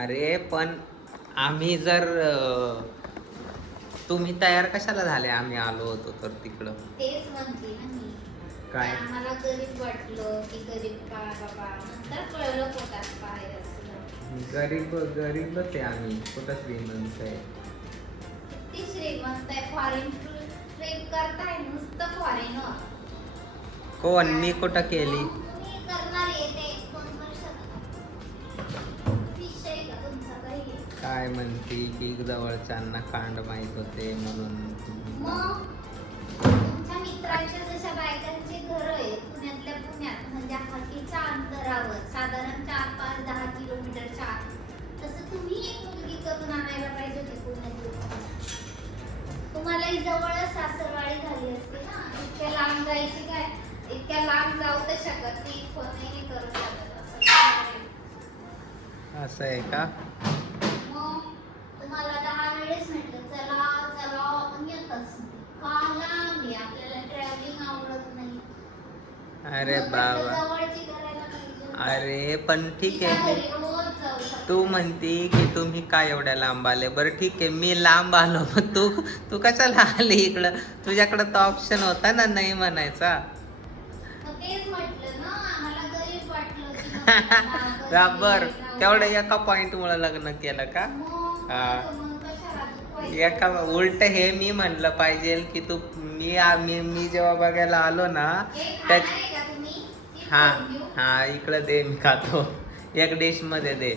अरे पण आम्ही जर तुम्ही तयार कशाला झाले, आम्ही आलो होतो तर तिकडं. तेच म्हणते ना मी. काय? आम्हाला गरीब वाटलं की गरीब का बाबा, नंतर कळलं पोटात काय असलं. गरीबच आहे आम्ही, कुठं श्रीमंत आहे. किती श्रीमंत आहे, फॉरेन ट्रिप करताय नुसतं फॉरेनर. कोण? मी कुठं केली? तुम्ही करणार येते 1-2 वर्षात. विषय का तुमचा काही? काय म्हणते की जवळच्यांना कांड माहित होते म्हणून. मग तुमच्या मित्रांच्या जशा बायकांचे घर आहे पुण्यातल्या पुण्यात, म्हणजे हातीच्या अंतरावर साधारण 4-5-10 किलोमीटरच्या आत, तसं तुम्ही एक मुलगी करून आणायला पाहिजे होती पुण्यात. तुम्हालाही जवळच सासरवाडी झाली असते ना. इतक्या लांब जायची काय, इतक्या लांब जाऊ तर शकत नाही, फोनही करू शकत असं आहे का? मग तुम्हाला 10 वेळेस म्हटलं चला चला, आपण येतच का लांब आहे, आपल्याला ट्रॅव्हलिंग आवडत नाही. अरे मग म्हटलं बाबा, जवळची करायला पाहिजे. अरे पण ठीक तिच्या आहे. घरी रोज जाऊ शकतो. तू म्हणती की तुम्ही काय एवढ्या लांब आले. बरं ठीक आहे, मी लांब आलो, मग तू कशाला आली इकडं? तुझ्याकडं तर ऑप्शन होता ना नाही म्हणायचा. मग तेच म्हटलं ना, आम्हाला गरीब वाटलं की नको बाबा, बर, गरीब आहे, तेवढं एका पॉइंट मुळे लग्न केलं का? मग हा. मग कशाला दुखवायचं? एका उलट हे मी म्हणलं पाहिजे की तू मी जेव्हा बघायला आलो ना हे त्या खाणार आहे का तुम्ही? ती हा करून देऊ? हा इकडे दे, मी खातो. एक डिश मध्ये दे.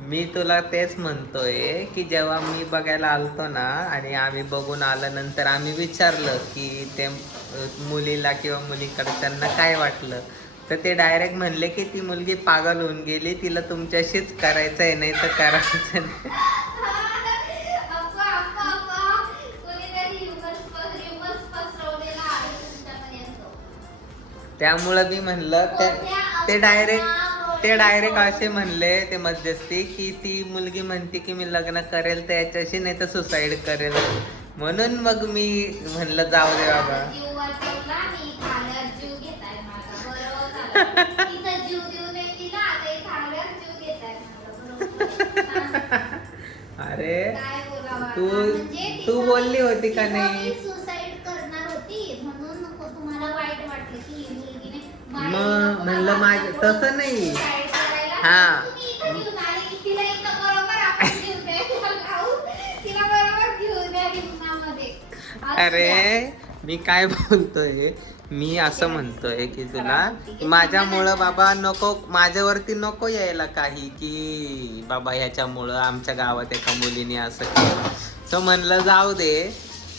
मी तुला तेच म्हणतोय की जेव्हा मी बघायला आलतो ना आणि आम्ही बघून आल्यानंतर आम्ही विचारलं की ते मुलीला किंवा मुलीकडे त्यांना काय वाटलं, तर ते डायरेक्ट म्हणले की ती मुलगी पागल होऊन गेली, तिला तुमच्याशीच करायचंय, नाही तर करायचं नाही. अप्पा, अप्पा, अप्पा. कोणीतरी rumors पसरवलेला आहे तुमच्यापर्यंत. त्यामुळं मी म्हणलं ते डायरेक्ट असे म्हणले ते मध्यस्थी की ती मुलगी म्हणते की मी लग्न करेल त्याच्याशी, नाही तर सुसाईड करेल. म्हणून मग मी म्हणलं जाऊ दे बाबा. जीव वाचवला, मी खाल्यावर जीव घेताय माझा. बरोबर झालं. तिथं जीव देऊ नये तिला, आता हे खाल्यावर जीव घेताय माझा. बरोबर आहे. अरे काय बोलावं आता? तू म्हणजे तू बोलली होती का तिचं नाही? मी सुसाईड करणार होती म्हणून तुम्हाला वाईट वाटलं की ही मुलगीने मग म्हणलं माझं तसं नाही. सुसाईड करायला. हा. तुम्ही इथं घेऊन आले की तिला इथं बरोबर आपण घेऊन द्यायला लावू. तिला बरोबर घेऊन द्या रिंगणामध्ये. असं द्या. अरे मी काय बोलतोय, मी असं म्हणतोय की तुला माझ्यामुळं बाबा नको, माझ्यावरती नको यायला काही की बाबा ह्याच्यामुळं आमच्या गावात एका मुलीने असं केलं. तर म्हणलं जाऊ दे,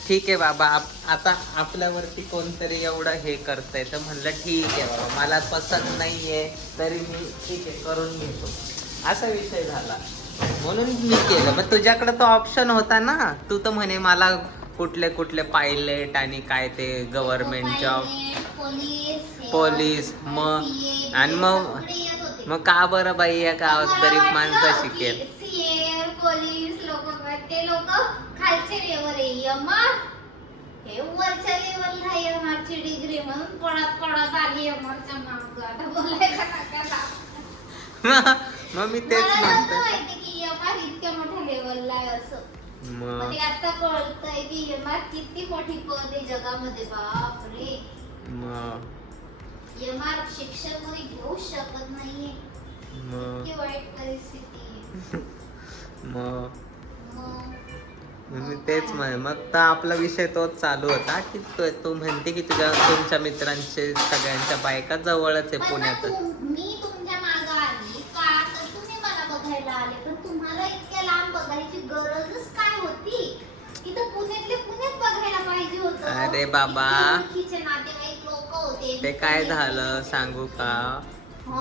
ठीक आहे बाबा, आता आपल्यावरती कोणतरी एवढं हे करतंय, तर म्हणलं ठीक आहे बाबा, मला पसंत नाहीये तरी मी ठीक आहे करून घेतो, असा विषय झाला. म्हणून मी केलं. मग तुझ्याकडे तो ऑप्शन होता ना, तू तर म्हणे मला कुठले पायलट आणि काय ते गव्हर्नमेंट जॉब, पोलीस, मग आणि मग का बरं बाई या गावात गरीब माणसं शिकेल. सीए पोलीस लोक, ते लोक खालचे लेवल आहे. एमआर हे वरच्या लेवलला आहे. एमआरची डिग्री म्हणून पडत आली एमआरच्या मागं. आता बोलायला नका. मग मी तेच मला नव्हतं म्हणतो. माहिती की एमआर इतक्या मोठ्या लेवलला आहे असं. मग ते आता कळतंय की एमआर किती मोठी पद आहे जगामध्ये. बापरे, एमआर शिक्षण कोणी घेऊ शकत नाहीये. इतकी वाईट परिस्थिती आहे. मग मी मग तेच काय? म्हण, मग तर आपला विषय तोच चालू होता की तू म्हणते की तुमच्या मित्रांचे सगळ्यांच्या बायका जवळच आहे पण पुण्यात. मी तुमच्या मागं आली का, तर तुम्ही मला बघायला आले, पण तुम्हाला इतक्या लांब बघायची गरजच काय होती? इथं पुण्यातले पुण्यात बघायला पाहिजे होतं. अरे बाबा, इतके ओळखीचे नातेवाईक लोक होते. ते काय झालं सांगू का,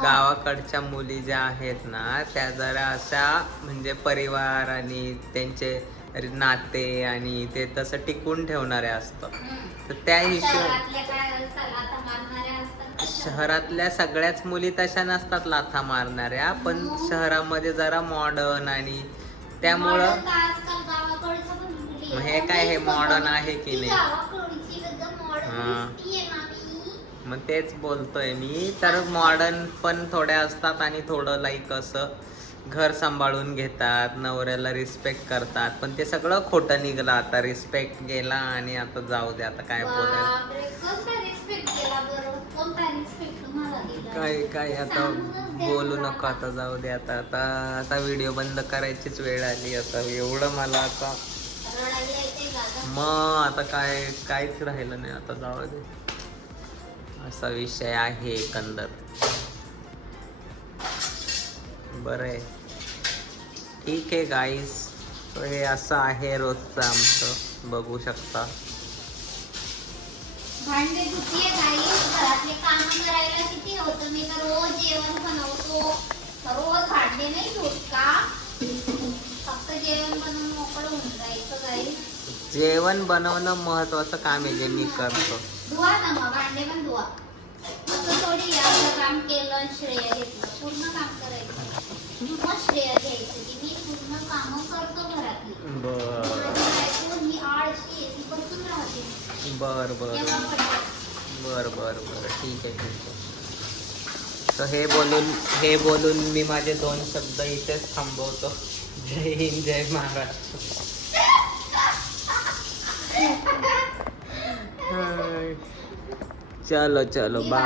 गावाकडच्या मुली ज्या आहेत ना त्या जरा अशा म्हणजे परिवार आणि त्यांचे नाते आणि ते तसं टिकून ठेवणारे असतं. तर त्या शहरातल्या काय असतात, लाथा मारणाऱ्या असतात. शहरातल्या सगळ्याच मुली तशा नसतात लाथा मारणाऱ्या, पण शहरामध्ये जरा मॉडर्न आणि त्यामुळं Modern तर आजकाल गावाकडच्या पण मुली मग आहेत. हे काय, हे मॉडर्न आहे की ती नाही? गावाकडची एकदम हा. modern दिसतीये ना मी. मग तेच बोलतोय मी, तर मॉडर्न पण थोड्या असतात आणि थोडं लाईक असं घर सांभाळून घेतात, नवऱ्याला रिस्पेक्ट करतात, पण ते सगळं खोटं निघलं आता. रिस्पेक्ट गेला आणि आता जाऊ दे, आता काय बोलायला. बापरे, कोणता रिस्पेक्ट केला बरं? कोणता रिस्पेक्ट तुम्हाला दिला? काय काय आता सांगूनच द्या बोलू मला. नको, आता जाऊ दे. आता आता आता व्हिडिओ बंद करायचीच वेळ आली. आता एवढं मला आता रडायला येते का आता? मग आता काहीच राहिलं नाही, आता जाऊ दे. असा विषय आहे एकंदर. बरं आहे, ठीक आहे गाईस. हे असं आहे रोजचं आमचं, बघू शकता. भांडे धुतीये गाई, घरातले काम करायला किती होतं. मी तर रोज जेवण बनवतो, रोज भांडे नाही धुत का? फक्त जेवण बनवून मोकळं होऊन जायचं गाई. जेवण बनवणं महत्वाचं काम आहे, जे मी करतो. धुवा ना मग, भांडे पण धुवा. असं थोडी आपलं काम केलं आणि श्रेय घेतलं. पूर्ण काम करायचं, मग श्रेय घ्यायचं की मी पूर्ण कामं करतो घरातली. बर माझी बायको ही आळशी आहे, ती बसून राहते. बर बर तेव्हा पडतं. बर बर बर ठीक आहे, ठीक आहे. तर हे बोलून मी माझे 2 शब्द इथेच थांबवतो. जय हिंद, जय महाराष्ट्र. चलो चलो बाय.